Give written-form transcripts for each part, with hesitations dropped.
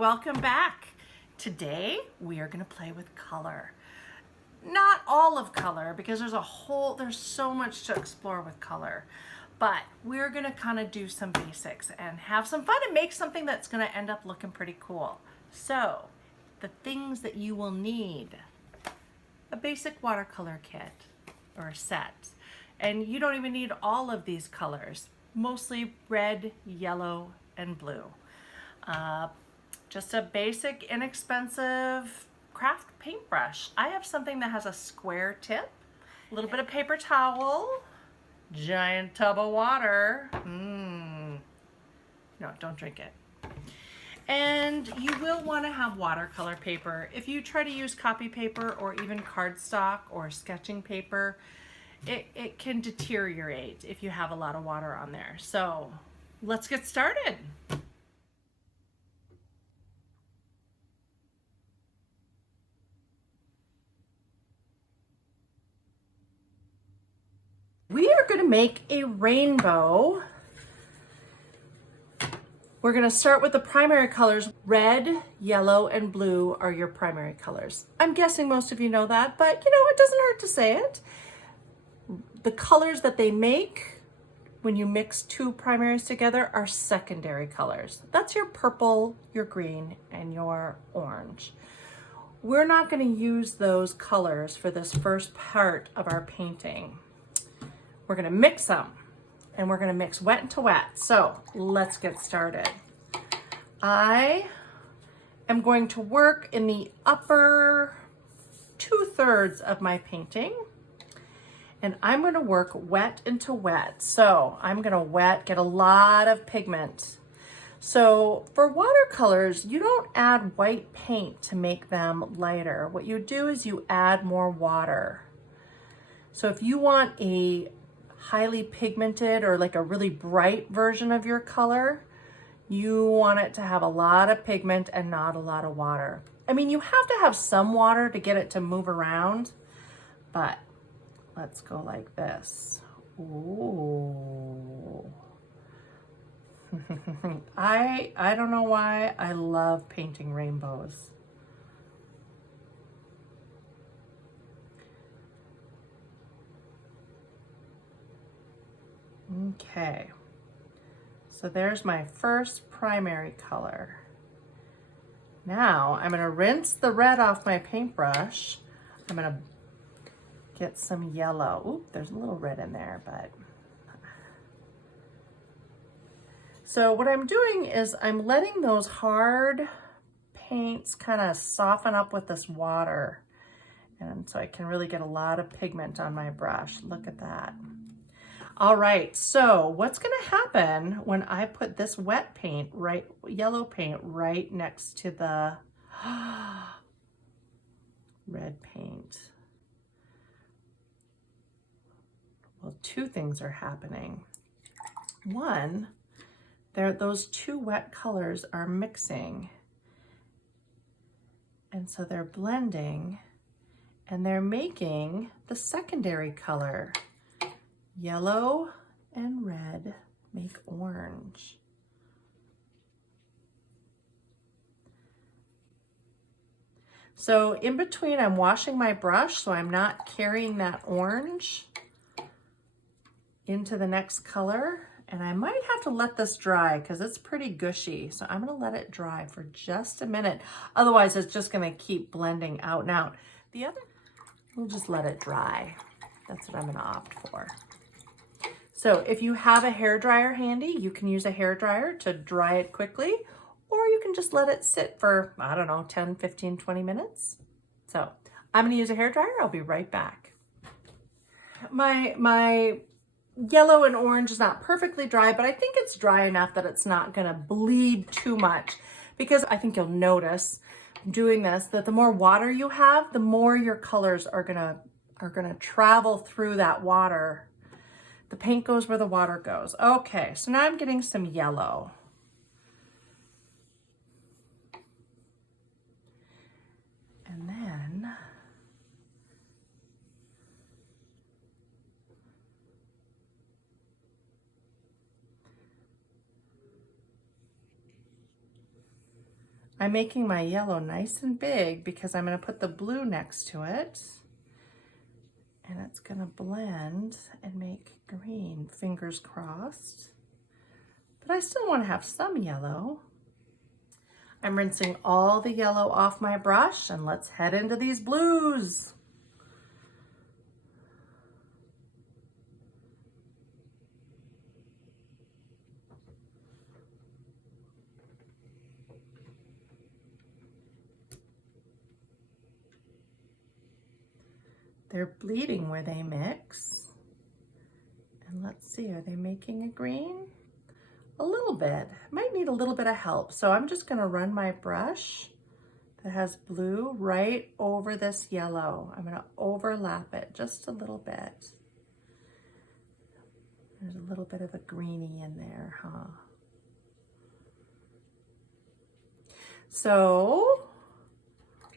welcome back. Today we are going to play with color. Not all of color because there's so much to explore with color. But we're going to kind of do some basics and have some fun and make something that's going to end up looking pretty cool. So, the things that you will need: a basic watercolor kit or a set. And you don't even need all of these colors. Mostly red, yellow, and blue. Just a basic, inexpensive craft paintbrush. I have something that has a square tip, a little bit of paper towel, giant tub of water. No, don't drink it. And you will want to have watercolor paper. If you try to use copy paper or even cardstock or sketching paper, it can deteriorate if you have a lot of water on there. So let's get started. We are going to make a rainbow. We're going to start with the primary colors. Red, yellow, and blue are your primary colors. I'm guessing most of you know that, but it doesn't hurt to say it. The colors that they make when you mix two primaries together are secondary colors. That's your purple, your green, and your orange. We're not going to use those colors for this first part of our painting. We're going to mix them, and we're going to mix wet into wet. So let's get started. I am going to work in the upper 2/3 of my painting, and I'm going to work wet into wet. So I'm going to get a lot of pigment. So for watercolors, you don't add white paint to make them lighter. What you do is you add more water. So if you want a highly pigmented or like a really bright version of your color, you want it to have a lot of pigment and not a lot of water. I mean, you have to have some water to get it to move around, but let's go like this. Ooh. I don't know why I love painting rainbows. Okay, so there's my first primary color. Now I'm going to rinse the red off my paintbrush. I'm going to get some yellow. Oop, there's a little red in there, but. So what I'm doing is I'm letting those hard paints kind of soften up with this water. And so I can really get a lot of pigment on my brush. Look at that. All right, so what's going to happen when I put this wet paint, yellow paint, right next to the red paint? Well, two things are happening. One, those two wet colors are mixing, and so they're blending, and they're making the secondary color. Yellow and red make orange. So in between, I'm washing my brush so I'm not carrying that orange into the next color. And I might have to let this dry because it's pretty gushy. So I'm going to let it dry for just a minute. Otherwise, it's just going to keep blending out and out. We'll just let it dry. That's what I'm going to opt for. So if you have a hairdryer handy, you can use a hairdryer to dry it quickly, or you can just let it sit for, I don't know, 10, 15, 20 minutes. So I'm going to use a hairdryer. I'll be right back. My yellow and orange is not perfectly dry, but I think it's dry enough that it's not going to bleed too much, because I think you'll notice doing this that the more water you have, the more your colors are going to travel through that water. The paint goes where the water goes. Okay, so now I'm getting some yellow. And then I'm making my yellow nice and big because I'm going to put the blue next to it. And it's going to blend and make green, fingers crossed. But I still want to have some yellow. I'm rinsing all the yellow off my brush, and let's head into these blues. They're bleeding where they mix. And let's see, are they making a green? A little bit. Might need a little bit of help. So I'm just gonna run my brush that has blue right over this yellow. I'm gonna overlap it just a little bit. There's a little bit of a greenie in there, huh? So,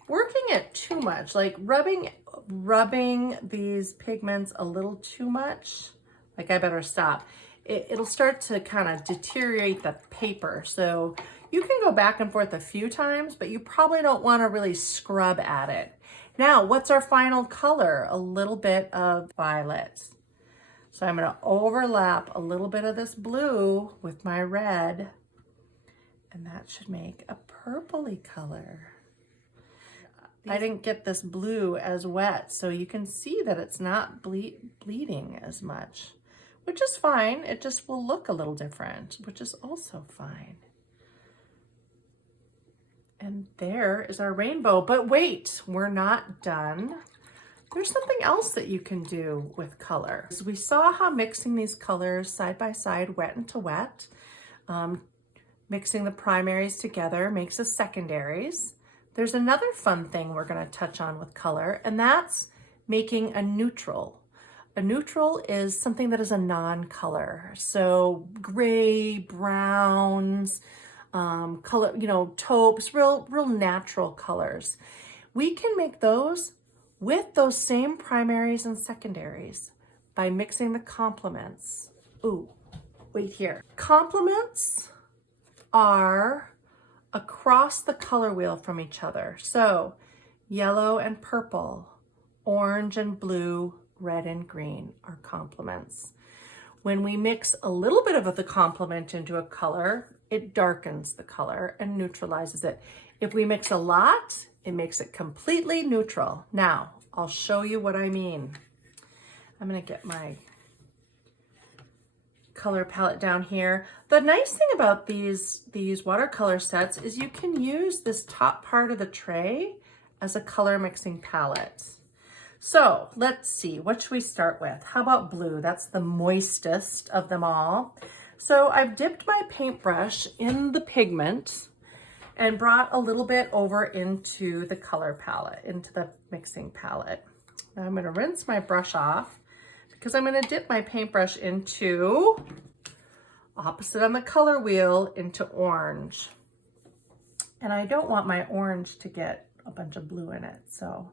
working it too much, like rubbing these pigments a little too much, like I better stop. It'll start to kind of deteriorate the paper. So you can go back and forth a few times, but you probably don't want to really scrub at it. Now, what's our final color? A little bit of violet. So I'm going to overlap a little bit of this blue with my red, and that should make a purpley color. I didn't get this blue as wet, so you can see that it's not bleeding as much, which is fine. It just will look a little different, which is also fine. And there is our rainbow. But wait, we're not done. There's something else that you can do with color. So we saw how mixing these colors side by side, wet into wet, mixing the primaries together makes the secondaries. There's another fun thing we're going to touch on with color, and that's making a neutral. A neutral is something that is a non-color. So gray, browns, color, taupes, real natural colors. We can make those with those same primaries and secondaries by mixing the complements. Ooh, wait here. Complements are across the color wheel from each other. So yellow and purple, orange and blue, red and green are complements. When we mix a little bit of the complement into a color, it darkens the color and neutralizes it. If we mix a lot, it makes it completely neutral. Now, I'll show you what I mean. I'm gonna get my color palette down here. The nice thing about these watercolor sets is you can use this top part of the tray as a color mixing palette. So let's see, what should we start with? How about blue? That's the moistest of them all. So I've dipped my paintbrush in the pigment and brought a little bit over into the color palette, into the mixing palette. Now I'm gonna rinse my brush off because I'm gonna dip my paintbrush into, opposite on the color wheel, into orange. And I don't want my orange to get a bunch of blue in it, so.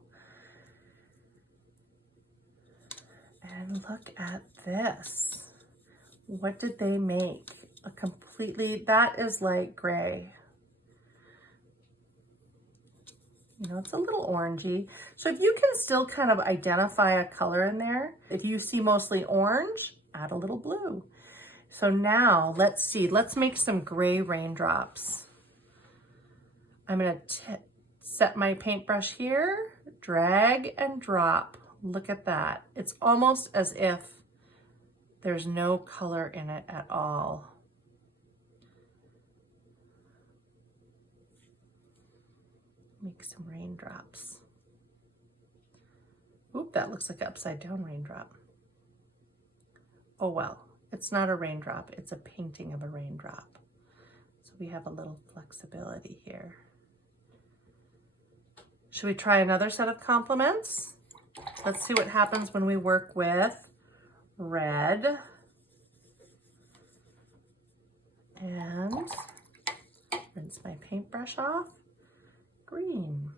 And look at this. What did they make? A completely, that is light gray. It's a little orangey. So if you can still kind of identify a color in there, if you see mostly orange, add a little blue. So now let's see, let's make some gray raindrops. I'm gonna set my paintbrush here, drag and drop. Look at that. It's almost as if there's no color in it at all. Make some raindrops. Oop, that looks like an upside down raindrop. Oh well, it's not a raindrop, it's a painting of a raindrop. So we have a little flexibility here. Should we try another set of complements? Let's see what happens when we work with red and rinse my paintbrush off. Green.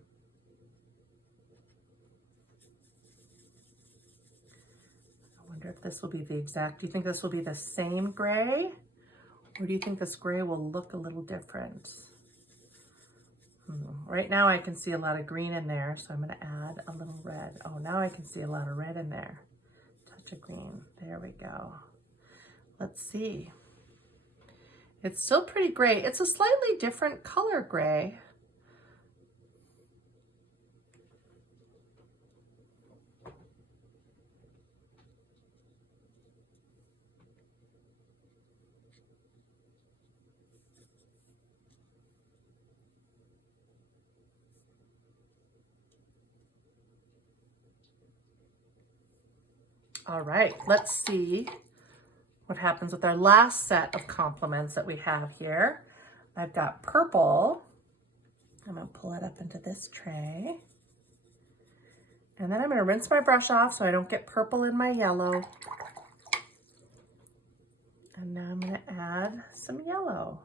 I wonder if this will be the exact, do you think this will be the same gray? Or do you think this gray will look a little different? Right now I can see a lot of green in there, so I'm going to add a little red. Oh, now I can see a lot of red in there. Touch of green. There we go. Let's see. It's still pretty gray. It's a slightly different color gray. All right, let's see what happens with our last set of complements that we have here. I've got purple. I'm gonna pull it up into this tray. And then I'm gonna rinse my brush off so I don't get purple in my yellow. And now I'm gonna add some yellow.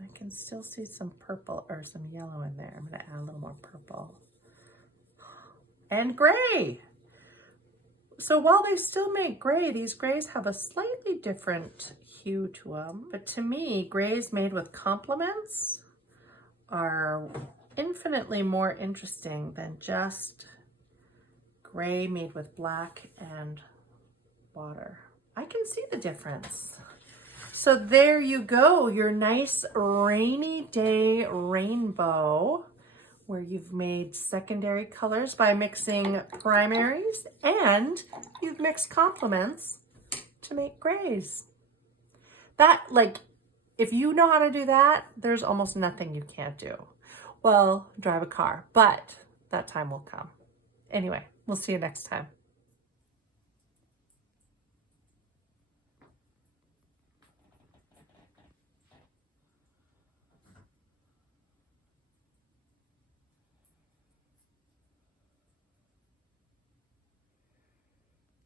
I can still see some purple or some yellow in there. I'm gonna add a little more purple. And gray. So while they still make gray, these grays have a slightly different hue to them. But to me, grays made with complements are infinitely more interesting than just gray made with black and water. I can see the difference. So there you go, your nice rainy day rainbow, where you've made secondary colors by mixing primaries and you've mixed complements to make grays. That, like, if you know how to do that, there's almost nothing you can't do. Well, drive a car, but that time will come. Anyway, we'll see you next time.